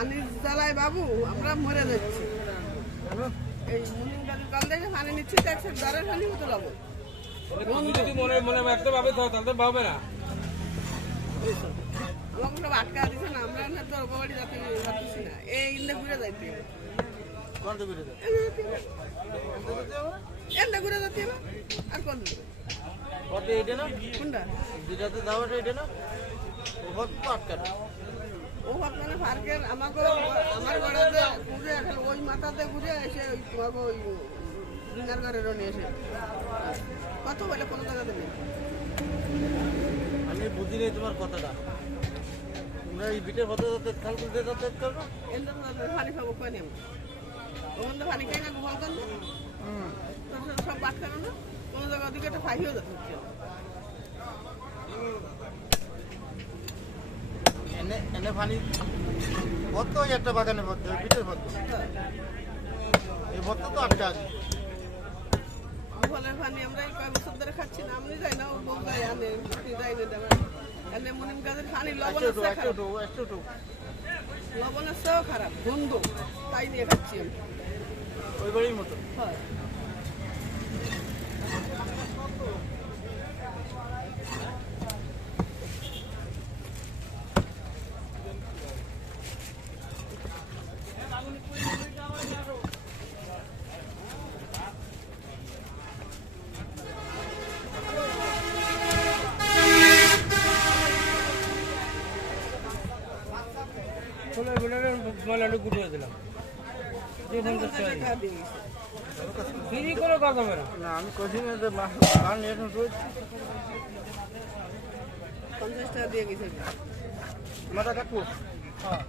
পানির জ্বালায় বাবু আমরা মরে যাচ্ছি। এই মুনিম গাছের কাল থেকে পানি নিচ্ছি, দেখছেন জ্বরের পানি মতো যাবো। যদি মনে মনে রাখতে পাবে তো তাহলে পাবে না। আমাকে সব আটকা দিচ্ছে না, আমরা না তো বাড়ি যাতে যাচ্ছি না, এই ইন্দে ঘুরে যাইতে হবে। এন্দে ঘুরে যাতে হবে আর কোন কোনটা ও মানে পার্কের আমাকে আমার গড়াতে ঘুরে এখন ওই মাথাতে ঘুরে এসে ওই তোমাকে ওই ডিনার ঘরেরও নিয়ে এসে কত বলে কোনো জায়গাতে নেই। আমি বুঝি নেই তোমার কথাটা। তোমরা এই বিটের হতে যাতে খাল তুলতে যাতায়াত করবো, এন্দে পানি খাবো কয় নেই ওখান তো পানি খাই না ঘুমাল কেন সব বাদ কেন না কোনো জায়গা ওদিকে একটা ফাইও যাচ্ছে। এনে এনে পানি ভর্ত ওই একটা বাগানে ভর্ত বিটের ভর্ত, এই ভর্ত তো আটটা আছে। ফলের পানি আমরা এই কয় বছর ধরে খাচ্ছি না, আমি যাই না ও বউ যাই আনে যাই না দেবার এনে মুনিম গাছের পানি লবণের চেয়ে খারাপ, লবণের চেয়েও খারাপ বন্ধু, তাই নিয়ে খাচ্ছি আমি। ওই বাড়ির মতো হয় গুটিয়ে দিলাম টাকা দিয়ে গেছে। ফ্রি করে কাজ হবে না। না। আমি কঠিন 50 টাকা দিয়ে গেছে। মাথা কাটবো। হ্যাঁ